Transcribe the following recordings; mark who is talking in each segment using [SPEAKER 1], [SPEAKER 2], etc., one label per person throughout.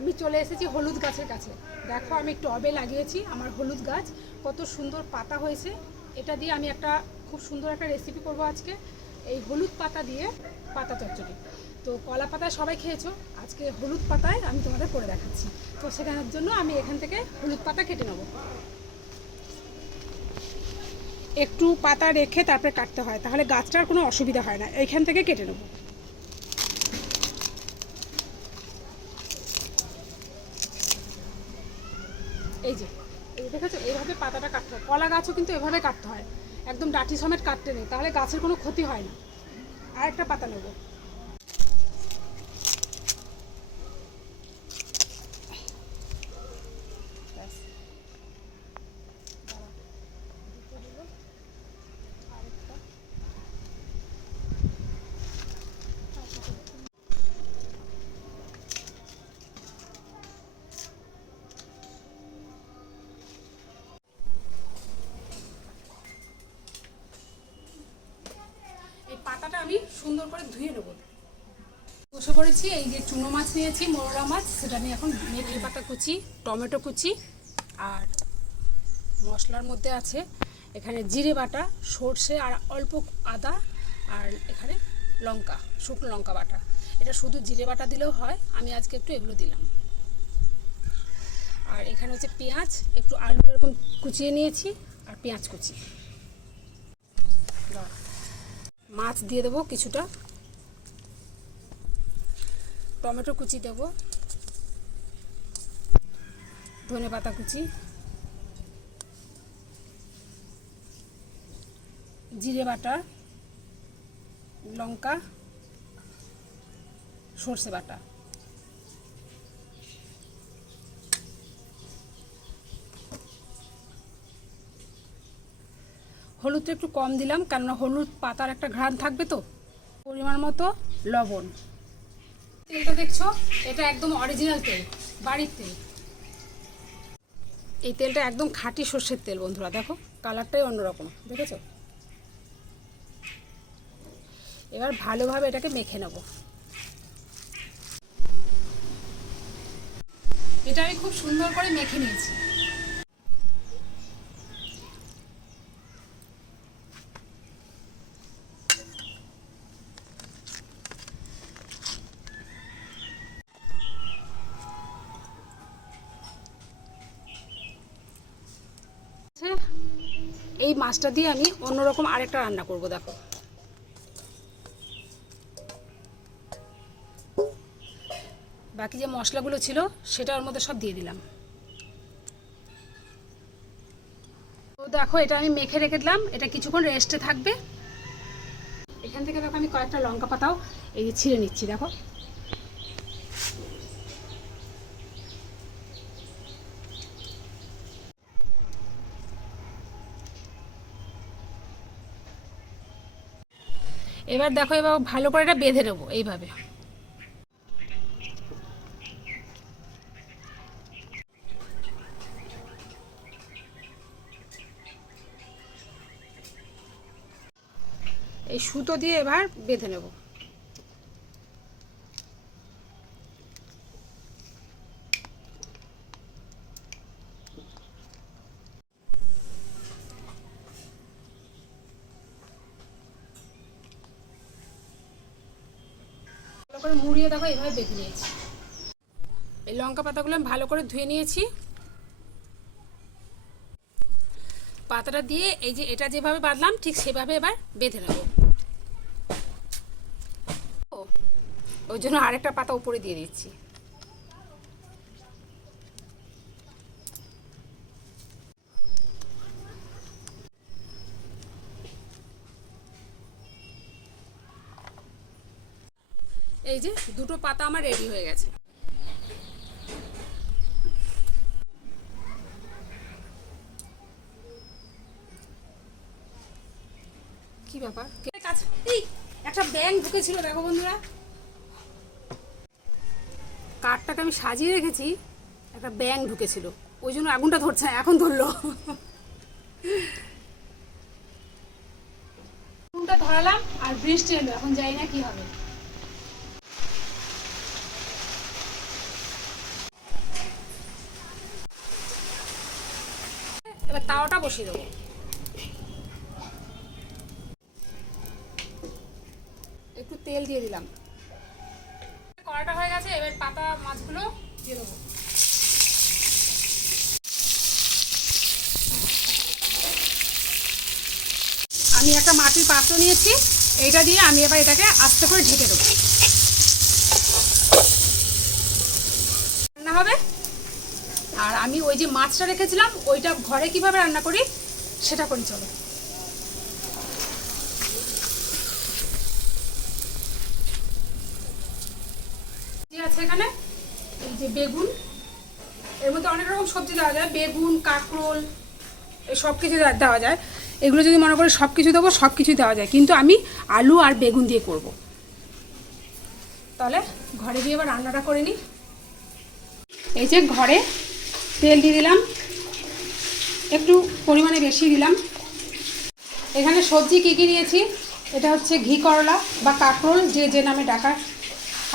[SPEAKER 1] আমি চলে এসেছি হলুদ গাছের কাছে। দেখো, আমি টবে লাগিয়েছি আমার হলুদ গাছ। কত সুন্দর পাতা হয়েছে। এটা দিয়ে আমি একটা খুব সুন্দর একটা রেসিপি করব আজকে। এই হলুদ পাতা দিয়ে পাতা চচ্চড়ি। তো কলা পাতায় সবাই খেয়েছো? আজকে হলুদ পাতায় আমি তোমাদের করে দেখাচ্ছি। তো সেখানের জন্য আমি এখান থেকে হলুদ পাতা কেটে নেব। একটু পাতা রেখে তারপরে কাটতে হয়, তাহলে গাছটার কোনো অসুবিধা হয় না। এইখান থেকে কেটে নেব। এই যে দেখেছ এইভাবে পাতাটা কাটতে হয়। কলা গাছও কিন্তু এভাবে কাটতে হয়। একদম ডাটি সমেত কাটতে নেই। তাহলে গাছের কোনো ক্ষতি হয় না। আর একটা পাতা নেব ব্যাস আরেকটা এই আমি সুন্দর করে ধুয়ে নেব। বসে পড়েছি, এই যে চুনো মাছ নিয়েছি, মোরলা মাছ, সেটা আমি এখন মেথি পাতা কুচি, টমেটো কুচি আর মশলার মধ্যে আছে এখানে জিরে বাটা, সর্ষে আর অল্প আদা আর এখানে লঙ্কা, শুকনো লঙ্কা বাটা। এটা শুধু জিরে বাটা দিলেও হয়, আমি আজকে একটু এগুলো দিলাম। আর এখানে হচ্ছে পেঁয়াজ, একটু আলু এরকম কুচিয়ে নিয়েছি, আর পেঁয়াজ কুচি। মাছ দিয়ে দেবো কিছুটা। টমেটো কুচি দেব। ধনে পাতা কুচি। জিরে বাটা। লঙ্কা। সর্ষে বাটা। হলুদটা একটু কম দিলাম, কেননা হলুদ পাতার একটা ঘ্রাণ থাকবে তো। পরিমাণ মতো লবণ। তেলটা দেখছ? এটা একদম অরিজিনাল তেল, বাড়ির তেল। এই তেলটা একদম খাঁটি সর্ষের তেল বন্ধুরা, দেখো, কালারটাই অন্যরকম, দেখেছ? এবার ভালোভাবে এটাকে মেখে নেব। এটা আমি খুব সুন্দর করে মেখে নিয়েছি। এই মাছটা দিয়ে আমি অন্যরকম আরেকটা রান্না করব, দেখো। বাকি যে মশলাগুলো ছিল, সেটা ওর মধ্যে সব দিয়ে দিলাম। তো দেখো, এটা আমি মেখে রেখে দিলাম। এটা কিছুক্ষণ রেস্টে থাকবে। এখান থেকে দেখো আমি কয়েকটা লঙ্কা পাতাও এই ছিঁড়ে নিচ্ছি, দেখো। এবার দেখো, এবার ভালো করে এটা বেঁধে নেব এইভাবে। এই সুতো দিয়ে এবার বেঁধে নেব। করে মুড়িয়ে দেখো, এভাবে বেঁধে নিয়েছি। এই লঙ্কা পাতাগুলো আমি ভালো করে ধুয়ে নিয়েছি। পাতাটা দিয়ে এই যে এটা যেভাবে বাঁধলাম, ঠিক সেভাবে এবার বেঁধে নেব। ওই জন্য আরেকটা পাতা উপরে দিয়ে দিচ্ছি। এই যে দুটো পাতা আমার রেডি হয়ে গেছে। কি ব্যাপার? একটা ব্যাং ঢুকেছিল, দেখো বন্ধুরা। কাঠটাকে আমি সাজিয়ে রেখেছি, একটা ব্যাং ঢুকেছিল। ওই জন্য আগুনটা ধরছে এখন ধরলো। আগুনটা ধরালাম আর বৃষ্টি এলো, এখন যাই না কি হবে। বসিয়ে দেবো। একটু তেল দিয়ে দিলাম। কড়াটা হয়ে গেছে এবার পাতা মাছগুলো দিয়ে দেবো। আমি একটা মাটির পাত্র নিয়েছি এইটা দিয়ে আমি এবার এটাকে আস্তে করে ঢেকে দেবো রান্না হবে আর আমি ওই যে মাছটা রেখেছিলাম, ওইটা ঘরে কীভাবে রান্না করি, সেটা করি, চলো। আছে এখানে? এই যে বেগুন। এর মধ্যে অনেক রকম সবজি দেওয়া যায়, বেগুন, কাঁকরোল সব কিছু দেওয়া যায়। এগুলো যদি মনে করি সব কিছু দেবো সব কিছুই দেওয়া যায়। কিন্তু আমি আলু আর বেগুন দিয়ে করব। তাহলে ঘরে গিয়ে এবার রান্নাটা করে নিই। এই যে ঘরে তেল দিয়ে দিলাম। একটু পরিমাণে বেশি দিলাম। এখানে সবজি কী কী নিয়েছি? এটা হচ্ছে ঘি করলা বা কাঁকরোল, যে যে নামে ডাকা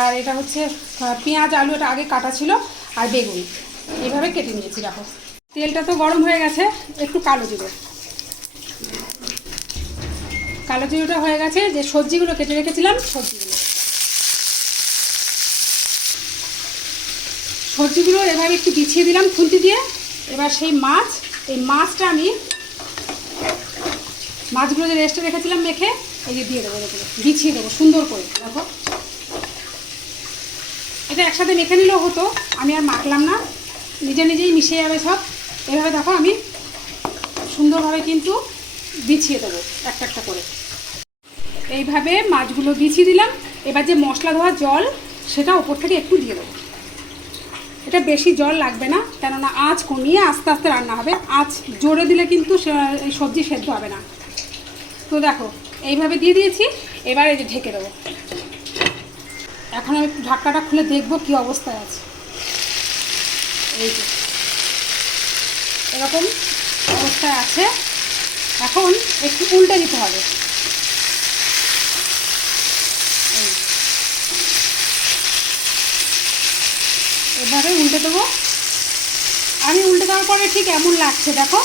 [SPEAKER 1] আর এটা হচ্ছে পেঁয়াজ, আলু, এটা আগে কাটা ছিল, আর বেগুন। এইভাবে কেটে নিয়েছি, দেখো। তেলটা তো গরম হয়ে গেছে, একটু কালো জিরে। কালো জিরেটা হয়ে গেছে, যে সবজিগুলো কেটে রেখেছিলাম সবজিগুলো সবজিগুলো এভাবে একটু বিছিয়ে দিলাম খুন্তি দিয়ে। এবার সেই মাছ, এই মাছটা আমি মাছগুলো যে রেস্টে রেখেছিলাম মেখে, এই যে দিয়ে দেবো বিছিয়ে দেবো, সুন্দর করে, দেখো। এটা একসাথে মেখে নিলেও হতো, আমি আর মাখলাম না, নিজে নিজেই মিশে যাবে সব। এভাবে দেখো আমি সুন্দরভাবে কিন্তু বিছিয়ে দেবো, একটা একটা করে। এইভাবে মাছগুলো বিছিয়ে দিলাম। এবার যে মশলা ধোয়া জল, সেটা ওপর থেকে একটু দিয়ে দেবো। এটা বেশি জল লাগবে না, কেননা আঁচ কমিয়ে আস্তে আস্তে রান্না হবে। আঁচ জোরে দিলে কিন্তু এই সবজি সেদ্ধ হবে না। তো দেখো, এইভাবে দিয়ে দিয়েছি, এবার এই যে ঢেকে দেবো। এখন আমি ঢাকনাটা খুলে দেখব কি অবস্থায় আছে। এই যে, এরকম অবস্থায় আছে। এখন একটু উল্টে দিতে হবে। এভাবে উল্টে দেবো। আমি উল্টে দেওয়ার পরে ঠিক এমন লাগছে, দেখো।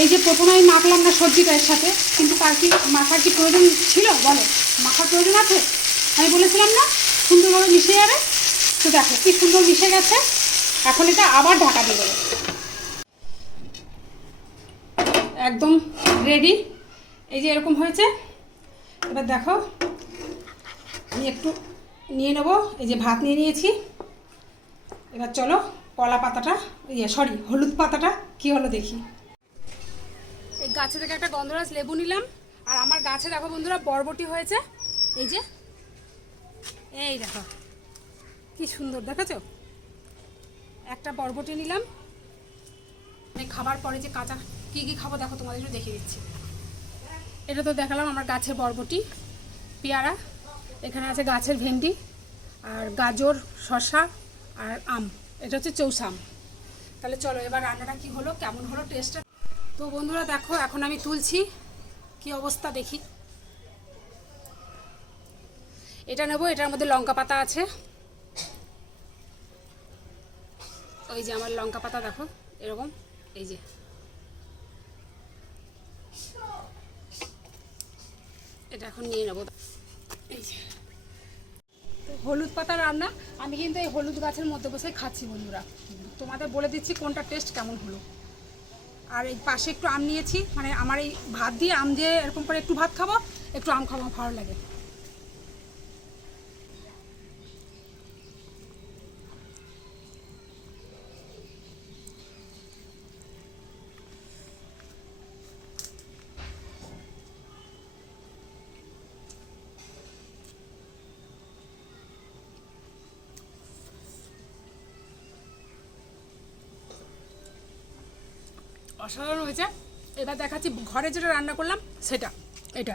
[SPEAKER 1] এই যে প্রথমে আমি মাখলাম না সবজিটা এর সাথে, কিন্তু তার কি, মাখার কি প্রয়োজন ছিল? বলো। মাখার প্রয়োজন আছে? আমি বলেছিলাম না, সুন্দরভাবে মিশে যাবে। তো দেখো, কি সুন্দর মিশে গেছে। এখন এটা আবার ঢাকা দিয়ে দেবো। একদম রেডি এই যে এরকম হয়েছে। এবার দেখো, আমি একটু নিয়ে নেব। এই যে ভাত নিয়ে নিয়েছি। এবার চলো কলা পাতাটা ইয়ে সরি হলুদ পাতাটা কি হলো দেখি। এই গাছে থেকে একটা গন্ধরাজ লেবু নিলাম, আর আমার গাছে দেখো বন্ধুরা বরবটি হয়েছে। এই যে, এই দেখো, কি সুন্দর, দেখেছ? একটা বরবটি নিলাম। মানে খাবার পরে যে কাঁচা, কি কি খাব দেখো তোমাদের একটু দেখিয়ে দিচ্ছি। এটা তো দেখালাম আমার গাছের বরবটি, পেয়ারা, এখানে আছে গাছের ভেন্ডি, আর গাজর, শসা আর আম, এটা হচ্ছে চৌসা আম। তাহলে চলো, এবার রান্নাটা কি হলো, কেমন হলো টেস্টটা তো বন্ধুরা দেখো, এখন আমি তুলছি, কি অবস্থা দেখি। এটা নেব, এটার মধ্যে লঙ্কা পাতা আছে। ওই যে আমার লঙ্কা পাতা দেখো, এরকম, এই যে। এটা এখন নিয়ে নেব। এই যে। হলুদ পাতা রান্না, আমি কিন্তু এই হলুদ গাছের মধ্যে বসে খাচ্ছি বন্ধুরা। তোমাদের বলে দিচ্ছি কোনটা টেস্ট কেমন হলো। আর এই পাশে একটু আম নিয়েছি মানে আমার এই ভাত দিয়ে আম দিয়ে এরকম করে একটু ভাত খাব, একটু আম খাব ভালো লাগে। অসাধারণ হয়েছে। এবার দেখাচ্ছি, ঘরে যেটা রান্না করলাম, সেটা, এটা।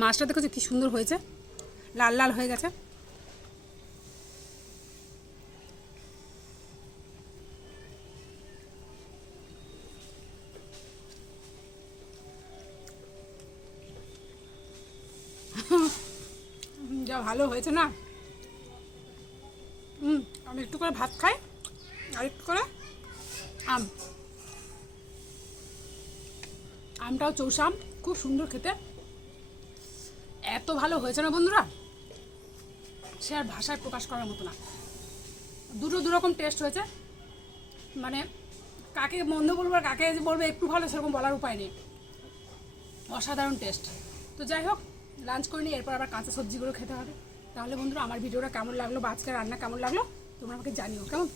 [SPEAKER 1] মাছটা দেখেছ কি সুন্দর হয়েছে। লাল লাল হয়ে গেছে। যা ভালো হয়েছে না? হুম, আমি একটু করে ভাত খাই, আর একটু করে আম। আমটাও চৌসাম, খুব সুন্দর খেতে। এত ভালো হয়েছে না বন্ধুরা? সে আর ভাষায় প্রকাশ করার মতো না। দুটো দুরকম টেস্ট হয়েছে। মানে কাকে মন্দ বলব আর কাকে বলব একটু ভালো সেরকম বলার উপায় নেই। অসাধারণ টেস্ট তো যাই হোক লাঞ্চ করে নিই এরপর আবার কাঁচা সবজিগুলো খেতে হবে। তাহলে বন্ধুরা, আমার ভিডিওটা কেমন লাগল বা আজকে রান্না কেমন লাগল, তোমরা আমাকে জানিও, কেমন?